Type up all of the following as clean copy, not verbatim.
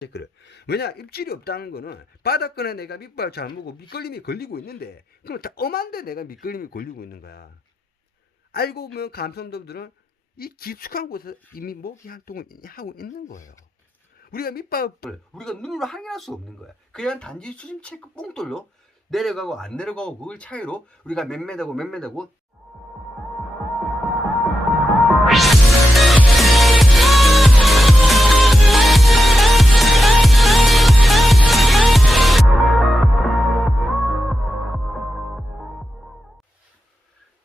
체크를. 왜냐, 입질이 없다는 거는 바닥권에 내가 밑발 잘못고 미끌림이 걸리고 있는데, 그럼 다 엄한데 내가 미끌림이 걸리고 있는 거야. 알고 보면 감성돔들은 이 깊숙한 곳에 이미 모기 활동을 하고 있는 거예요. 우리가 밑밥을 우리가 눈으로 확인할 수 없는 거야. 그냥 단지 수심 체크 뽕돌로 내려가고 안 내려가고 그걸 차이로 우리가 몇 메다고 몇 메다고.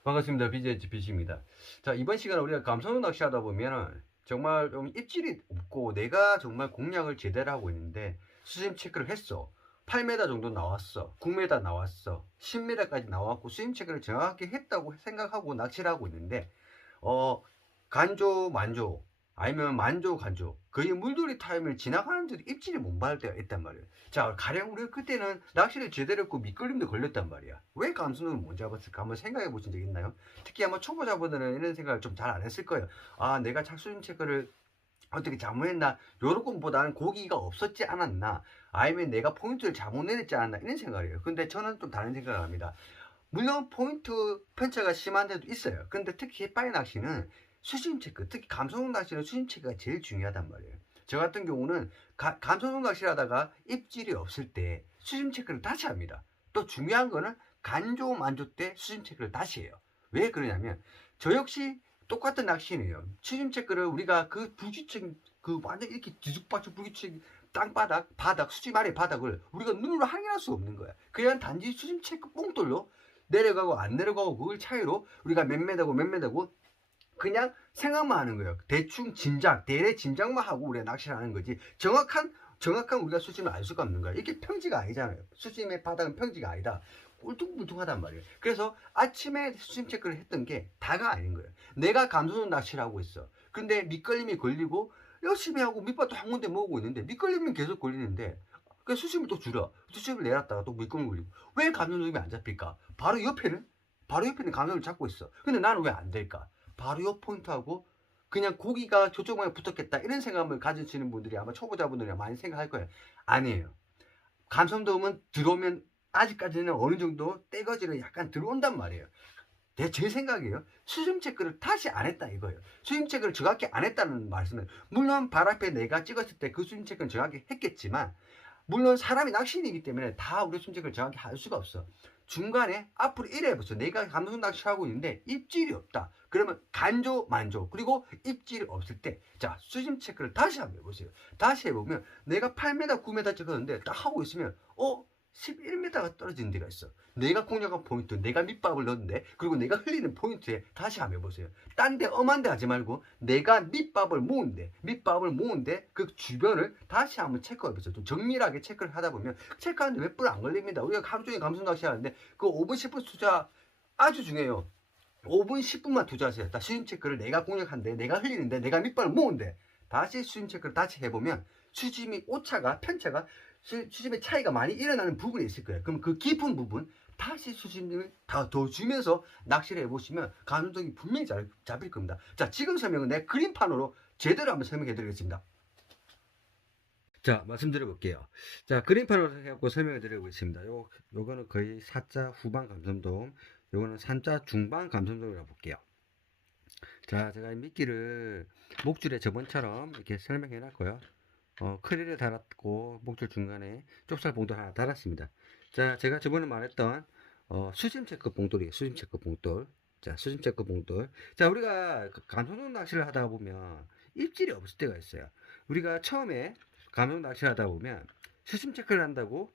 반갑습니다. BJ BC입니다. 자, 이번 시간에 우리가 감성돔 낚시하다 보면은 정말 좀 입질이 없고 내가 정말 공략을 제대로 하고 있는데 수심 체크를 했어. 8m 정도 나왔어. 9m 나왔어. 10m까지 나왔고 수심 체크를 정확히 했다고 생각하고 낚시를 하고 있는데 간조 만조 아니면 만조 간조 거의 물돌이 타임을 지나가는데도 입질이 못 받을 때가 있단 말이에요. 자, 가령 우리가 그때는 낚시를 제대로 했고 미끌림도 걸렸단 말이야. 왜 감성돔을 못 잡았을까 한번 생각해 보신 적 있나요? 특히 아마 초보자분들은 이런 생각을 좀 잘 안 했을 거예요. 아, 내가 착수심 체크를 어떻게 잘못했나, 요런 것보다는 고기가 없었지 않았나, 아니면 내가 포인트를 잘못 내렸지 않았나, 이런 생각이에요. 근데 저는 좀 다른 생각을 합니다. 물론 포인트 편차가 심한 데도 있어요. 근데 특히 햇바위 낚시는 수심 체크, 특히 감성돔 낚시는 수심 체크가 제일 중요하단 말이에요. 저 같은 경우는 감성돔 낚시를 하다가 입질이 없을 때 수심 체크를 다시 합니다. 또 중요한 거는 간조 만조 때 수심 체크를 다시 해요. 왜 그러냐면 저 역시 똑같은 낚시네요. 수심 체크를 우리가 그 불규칙, 그 완전 이렇게 뒤죽박죽 불규칙 땅바닥, 바닥, 수심 아래 바닥을 우리가 눈으로 확인할 수 없는 거야. 그냥 단지 수심 체크 뽕돌로 내려가고 안 내려가고 그걸 차이로 우리가 몇 메다고 몇 메다고 그냥 생각만 하는 거예요. 대충 짐작, 대략 짐작만 하고 우리가 낚시를 하는 거지 정확한 우리가 수심을 알 수가 없는 거야. 이게 평지가 아니잖아요. 수심의 바닥은 평지가 아니다. 울퉁불퉁하단 말이에요. 그래서 아침에 수심 체크를 했던 게 다가 아닌 거예요. 내가 감소돔 낚시를 하고 있어. 근데 밑걸림이 걸리고 열심히 하고 밑밥도 한 군데 모으고 있는데 밑걸림이 계속 걸리는데 그 수심을 또 줄여. 수심을 내렸다가 또 밑걸림 걸리고. 왜 감소돔이 안 잡힐까? 바로 옆에는 감소돔을 잡고 있어. 근데 나는 왜 안 될까? 바로 옆 포인트하고 그냥 고기가 저쪽 방에 붙었겠다 이런 생각을 가지시는 분들이 아마 초보자분들이 많이 생각할 거예요. 아니에요. 감성돔은 들어오면 아직까지는 어느 정도 떼거지를 약간 들어온단 말이에요. 제 생각이에요. 수심 체크를 다시 안 했다 이거예요. 수심 체크를 정확히 안 했다는 말씀은 물론 발 앞에 내가 찍었을 때 그 수심 체크는 정확히 했겠지만 물론 사람이 낚시인이기 때문에 다 우리 수심 체크를 정확히 할 수가 없어. 중간에 앞으로 이래 해보세요. 내가 감성 낚시하고 있는데 입질이 없다. 그러면 간조 만조 그리고 입질이 없을 때 자 수심 체크를 다시 한번 해보세요. 다시 해보면 내가 8m 9m 찍었는데 딱 하고 있으면 11m가 떨어진 데가 있어. 내가 공략한 포인트, 내가 밑밥을 넣었는데, 그리고 내가 흘리는 포인트에 다시 한번 해보세요. 딴 데 엄한 데 하지 말고, 내가 밑밥을 모은데, 그 주변을 다시 한번 체크해보세요. 좀 정밀하게 체크를 하다 보면, 체크하는데 몇 분 안 걸립니다. 우리가 하루 종일 감성 낚시 하는데, 그 5분, 10분 투자 아주 중요해요. 5분, 10분만 투자하세요. 다 수심 체크를 내가 공략한데, 내가 흘리는데, 내가 밑밥을 모은데, 다시 수심 체크를 다시 해보면, 수심이 오차가, 편차가 수심의 차이가 많이 일어나는 부분이 있을 거예요. 그럼 그 깊은 부분 다시 수심을 더 주면서 낚시를 해보시면 감성돔이 분명히 잡힐 겁니다. 자, 지금 설명은 내 그림판으로 제대로 한번 설명해 드리겠습니다. 자, 말씀드려 볼게요. 자, 그림판으로 해갖고 설명해 드리고 있습니다. 요거는 거의 4자 후반 감성돔, 요거는 3자 중반 감성돔이라고 볼게요. 자, 제가 미끼를 목줄에 저번처럼 이렇게 설명해 놨고요. 크릴을 달았고 목줄 중간에 쪽살 봉돌 하나 달았습니다. 자, 제가 저번에 말했던 수심 체크 봉돌이에요. 수심 체크 봉돌. 자, 수심 체크 봉돌. 자, 우리가 감성돔 낚시를 하다 보면 입질이 없을 때가 있어요. 우리가 처음에 감성돔 낚시를 하다 보면 수심 체크를 한다고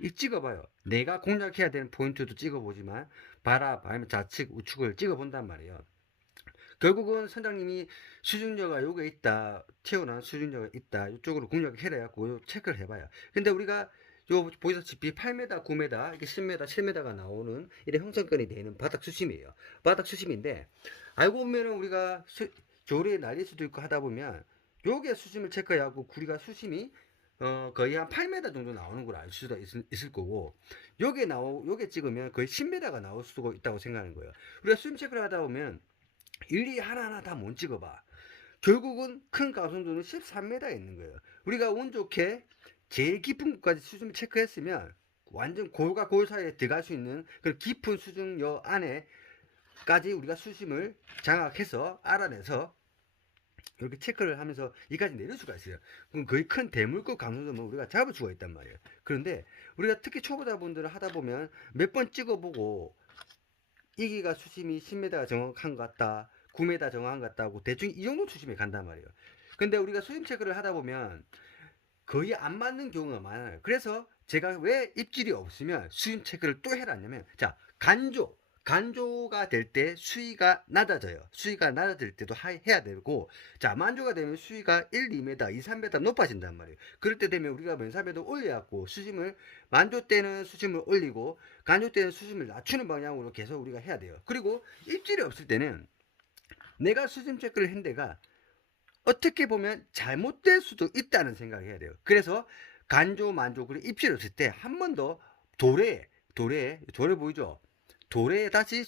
이 찍어봐요. 내가 공략해야 되는 포인트도 찍어보지만 바랍 아니면 좌측 우측을 찍어본단 말이에요. 결국은 선장님이 수중료가 요게 있다, 튀어나온 수중료가 있다, 이쪽으로 공략을 해라고 체크를 해봐요. 근데 우리가 요 보시다시피 8m, 9m, 이게 10m, 7m가 나오는 이런 형성권이 되는 바닥 수심이에요. 바닥 수심인데 알고 보면은 우리가 조리에 날릴 수도 있고 하다 보면 요게 수심을 체크하고 우리가 수심이 거의 한 8m 정도 나오는 걸 알 수도 있을 거고 요게 찍으면 거의 10m가 나올 수도 있다고 생각하는 거예요. 우리가 수심 체크를 하다 보면 일일이 하나하나 다 못 찍어봐. 결국은 큰 감성도는 13m에 있는 거예요. 우리가 운 좋게 제일 깊은 곳까지 수심을 체크했으면 완전 골과 골 사이에 들어갈 수 있는 그 깊은 수중요 안에까지 우리가 수심을 장악해서 알아내서 이렇게 체크를 하면서 여기까지 내릴 수가 있어요. 그럼 거의 큰 대물급 감소점은 우리가 잡을 수가 있단 말이에요. 그런데 우리가 특히 초보자분들을 하다 보면 몇 번 찍어보고 이기가 수심이 10m가 정확한 것 같다, 9m 정확한 것 같다고 대충 이 정도 수심에 간단 말이에요. 근데 우리가 수심 체크를 하다 보면 거의 안 맞는 경우가 많아요. 그래서 제가 왜 입질이 없으면 수심 체크를 또 해라 하냐면, 자, 간조가 될 때 수위가 낮아져요. 수위가 낮아질 때도 해야 되고, 자, 만조가 되면 수위가 1, 2m, 2, 3m 높아진단 말이에요. 그럴 때 되면 우리가 면사배도 올려갖고 수심을, 만조 때는 수심을 올리고 간조 때는 수심을 낮추는 방향으로 계속 우리가 해야 돼요. 그리고 입질이 없을 때는 내가 수심 체크를 한 데가 어떻게 보면 잘못될 수도 있다는 생각을 해야 돼요. 그래서 간조, 만조, 그리고 입질 없을 때 한 번 더 도래 보이죠? 도래에 다시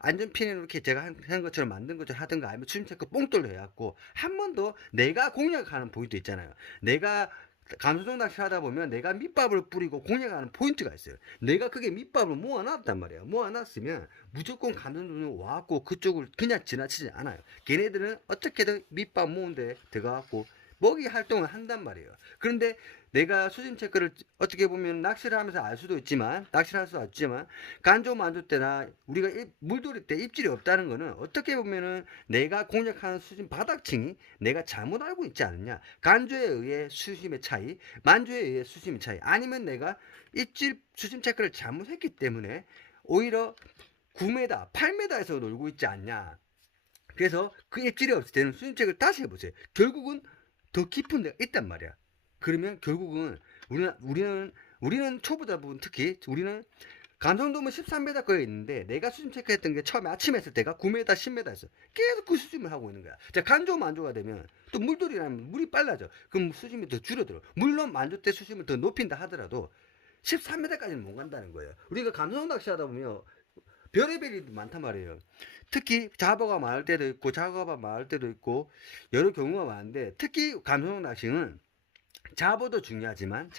안전핀을 이렇게 제가 한 것처럼 만든 것처럼 하든가 아니면 수심체크 뽕돌로 해갖고 한 번 더 내가 공략하는 포인트 있잖아요. 내가 감수성 낚시를 하다 보면 내가 밑밥을 뿌리고 공략하는 포인트가 있어요. 내가 그게 밑밥을 모아놨단 말이에요. 모아놨으면 무조건 감수성이 와갖고 그쪽을 그냥 지나치지 않아요. 걔네들은 어떻게든 밑밥 모은데 들어가갖고 먹이 활동을 한단 말이에요. 그런데 내가 수심 체크를 어떻게 보면 낚시를 하면서 알 수도 있지만, 낚시를 할 수도 있지만, 간조 만조 때나 우리가 물돌이 때 입질이 없다는 거는 어떻게 보면은 내가 공략하는 수심 바닥층이 내가 잘못 알고 있지 않느냐. 간조에 의해 수심의 차이, 만조에 의해 수심의 차이, 아니면 내가 입질 수심 체크를 잘못했기 때문에 오히려 9m, 8m에서 놀고 있지 않냐. 그래서 그 입질이 없을 때는 수심 체크를 다시 해보세요. 결국은 더 깊은 데가 있단 말이야. 그러면 결국은 우리는 초보자분 특히 우리는 감성돔은 13m 거에 있는데 내가 수심 체크했던 게 처음에 아침에 했을 때가 9m, 10m였어. 계속 그 수심을 하고 있는 거야. 자, 간조 만조가 되면 또 물돌이라면 물이 빨라져. 그럼 수심이 더 줄어들어. 물론 만조 때 수심을 더 높인다 하더라도 13m까지는 못 간다는 거예요. 우리가 감성 낚시하다 보면 별의별이 많단 말이에요. 특히 잡어가 많을 때도 있고 작어가 많을 때도 있고 여러 경우가 많은데, 특히 감성 낚시는 잡어도 중요하지만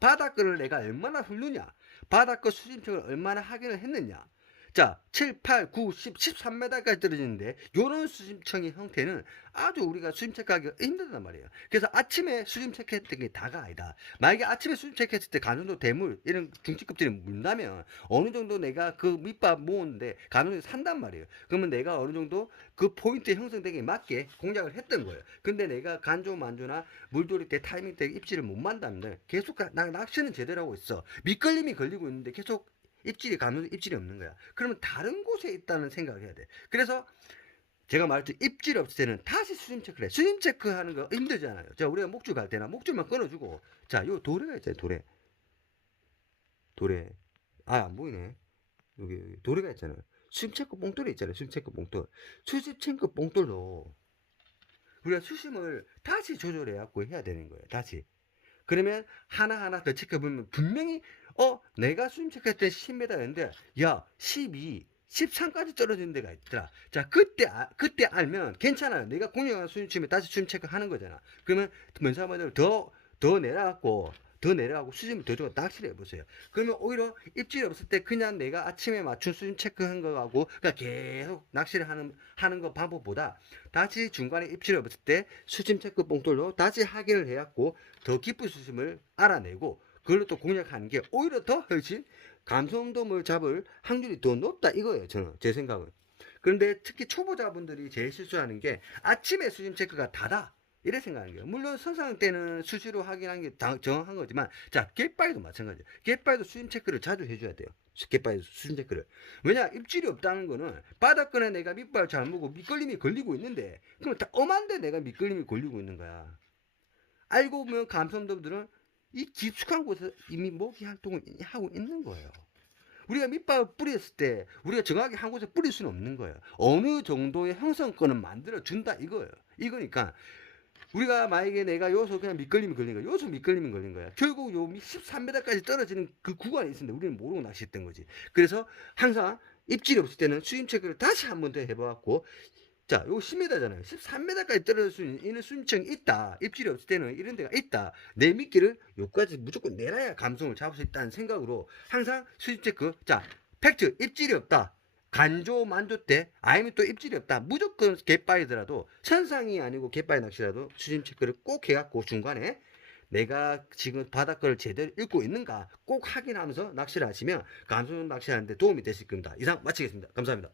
바닷거를 내가 얼마나 흐르냐, 바닷거 수심층을 얼마나 확인을 했느냐. 자, 7, 8, 9, 10, 13m까지 떨어지는데 요런 수심층의 형태는 아주 우리가 수심 체크하기가 힘들단 말이에요. 그래서 아침에 수심 체크했던 게 다가 아니다. 만약에 아침에 수심 체크했을 때 가능도 대물 이런 중치급들이 물다면 어느 정도 내가 그 밑밥 모으는데 가능성이 산단 말이에요. 그러면 내가 어느 정도 그 포인트에 형성되게 맞게 공략을 했던 거예요. 근데 내가 간조 만조나 물돌이 때 타이밍 때 입질을 못 만다면 계속 낚시는 제대로 하고 있어. 밑걸림이 걸리고 있는데 계속 입질이 가면 입질이 없는 거야. 그러면 다른 곳에 있다는 생각을 해야 돼. 그래서 제가 말했죠. 입질이 없을 때는 다시 수심 체크를 해. 수심 체크하는 거 힘들잖아요. 자, 우리가 목줄 갈 때나 목줄만 끊어주고, 자, 요 도래가 있잖아요. 도래. 아, 안 보이네. 여기 도래가 있잖아요. 수심 체크 뽕돌이 있잖아요. 수심 체크 뽕돌. 수심 체크 뽕돌로 우리가 수심을 다시 조절해갖고 해야 되는 거예요. 다시. 그러면 하나하나 더 체크해보면 분명히 내가 수심 체크했을 때 10m였는데 야 12, 13까지 떨어지는 데가 있더라. 자, 그때 알면 괜찮아요. 내가 공략한 수심 치면 다시 수심 체크하는 거잖아. 그러면 면사분들 더 내려가고 수심을 더 주고 낚시를 해보세요. 그러면 오히려 입질이 없을 때 그냥 내가 아침에 맞춘 수심 체크한 거하고 그러니까 계속 낚시를 하는 거 방법보다 다시 중간에 입질이 없을 때 수심 체크 뽕돌로 다시 확인을 해갖고 더 깊은 수심을 알아내고 그걸로 또 공략하는 게 오히려 더 훨씬 감성돔을 잡을 확률이 더 높다 이거예요. 저는 제 생각은. 그런데 특히 초보자분들이 제일 실수하는 게 아침에 수심 체크가 다다 이래 생각하는 거예요. 물론 선상 때는 수시로 확인하는 게 정확한 거지만, 자, 갯바위도 마찬가지예요. 갯바위도 수심 체크를 자주 해줘야 돼요. 갯바위 수심 체크를. 왜냐, 입질이 없다는 거는 바닷거에 내가 밑발 잘 먹고 밑걸림이 걸리고 있는데, 그럼 다 엄한데 내가 밑걸림이 걸리고 있는 거야. 알고 보면 감성돔들은 이 깊숙한 곳에서 이미 먹이 활동을 하고 있는 거예요. 우리가 밑밥을 뿌렸을 때 우리가 정확히 한 곳에 뿌릴 수는 없는 거예요. 어느 정도의 형성권을 만들어 준다 이거예요. 이거니까 우리가 만약에 내가 여기서 그냥 밑걸림이 걸린 거야. 여기서 밑걸림이 걸린 거야. 결국 요 13m까지 떨어지는 그 구간에 있었는데 우리는 모르고 낚시했던 거지. 그래서 항상 입질이 없을 때는 수심 체크를 다시 한 번 더 해봐갖고 자, 요거 10m잖아요. 13m까지 떨어질 수 있는 수심층이 있다. 입질이 없을 때는 이런 데가 있다. 내 미끼를 요까지 무조건 내놔야 감성을 잡을 수 있다는 생각으로 항상 수심 체크. 자, 팩트 입질이 없다. 간조 만조 때 아니면 또 입질이 없다. 무조건 갯바위더라도 선상이 아니고 갯바위 낚시라도 수심 체크를 꼭 해갖고 중간에 내가 지금 바닷거를 제대로 읽고 있는가 꼭 확인하면서 낚시를 하시면 감성 낚시하는데 도움이 되실 겁니다. 이상 마치겠습니다. 감사합니다.